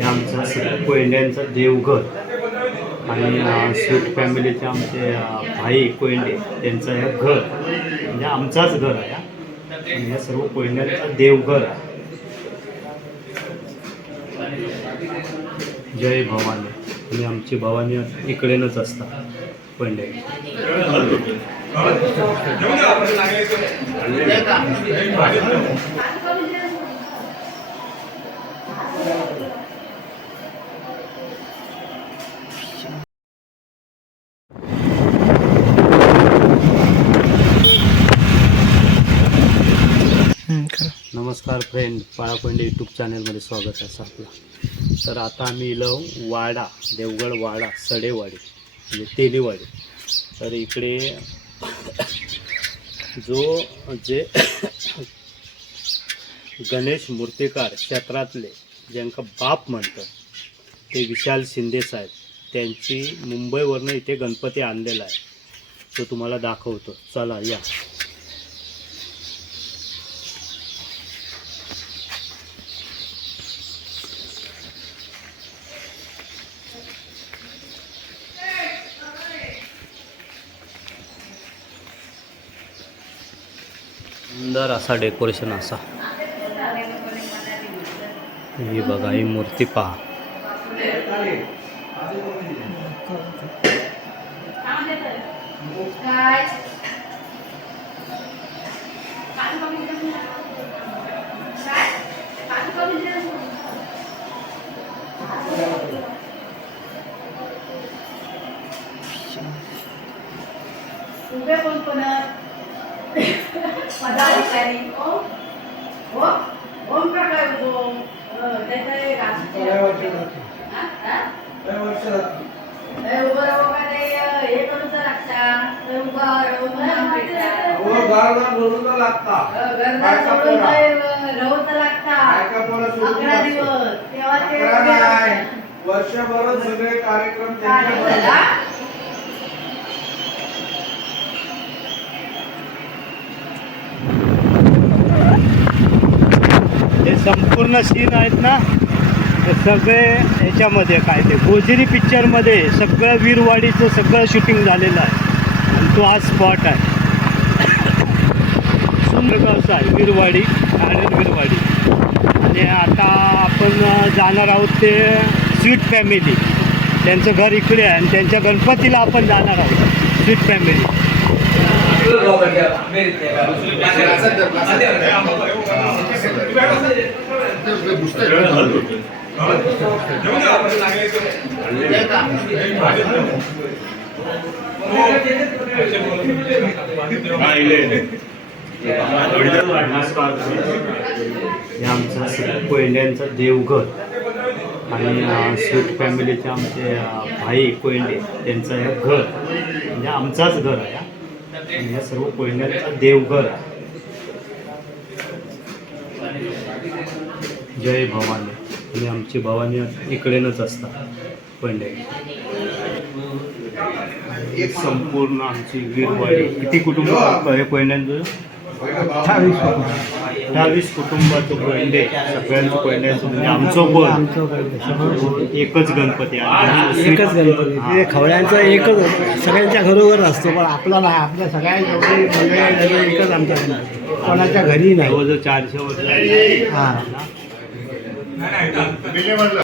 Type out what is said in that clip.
हे आमचं स- कोयंड्यांचं देवघर आणि स्वीट फॅमिलीचे आमचे भाई कोयंडे त्यांचं हे घर. म्हणजे आमचाच घर आहे आणि हे सर्व कोयंड्यांचं देवघर आहे. जय भवानी. आणि आमची भवानी इकडेनच असतात पंडे नमस्कार फ्रेंड पाळापंडे यूट्यूब चॅनलमध्ये स्वागत आहे आपलं. तर आता आम्ही इलो वाडा देवगड वाडा सडेवाडी म्हणजे तेलीवाडी. तर इकडे जो जे गणेश मूर्तिकार क्षेत्रातले ज्यांका बाप म्हणतात ते विशाल शिंदे साहेब त्यांची मुंबईवरनं इथे गणपती आणलेला आहे. तो तुम्हाला दाखवतो. चला या. सुंदर असा डेकोरेशन असा ही बघा ही मूर्ती पहा उभे कोण कोण पदाधिकारी ओम ओम ओम प्रकार ओम त्याचा एक असतो. हा? हा? ए, उभं राहू का नाही? हे करूचं लागता. उभं राहून. हो लागता घरदार सोडून राहूचं लागता. अकरा. दिवस तेव्हा ते अकरा उभे नाही. राहतात. वर्षभर सगळे कार्यक्रम काय संपूर्ण सीन आहेत ना ते सगळे ह्याच्यामध्ये काय ते गोजिरी पिक्चरमध्ये सगळं वीरवाडीचं सगळं शूटिंग झालेलं आहे. आणि तो आज स्पॉट आहे. सुंदरगावचा आहे वीरवाडी गार्डन वीरवाडी. आणि आता आपण जाणार आहोत ते स्वीट फॅमिली त्यांचं घर इकडे आहे आणि त्यांच्या गणपतीला आपण जाणार आहोत. स्वीट फॅमिली आमचं स- कोयंड्यांचं देवघर आणि स्वीट फॅमिलीचे आमचे भाई कोयंडे त्यांचं हे घर म्हणजे आमचाच घर आहे आणि या सर्व कोयंड्यांचं देवघर. आहे जय भवानी. आणि आमची भवानी इकडेनच असतात कोयंडे एक संपूर्ण आमची वीरवाडी. किती कुटुंब हे कोयंड्यांचं अठ्ठावीस कुटुंबाचं कोयंडे सगळ्यांचं कोयंड्याचं म्हणजे आमचं पण एकच गणपती आहे. एकच गणपती. ते खवळ्यांचं एकच सगळ्यांच्या घरोघर असतो पण आपला नाही आपल्या सगळ्या जेवढे मंडळी आहे, तेवढे एकच आमच्या. कोणाच्या घरी नाही. जवळजवळ चारशे वर्ष हा.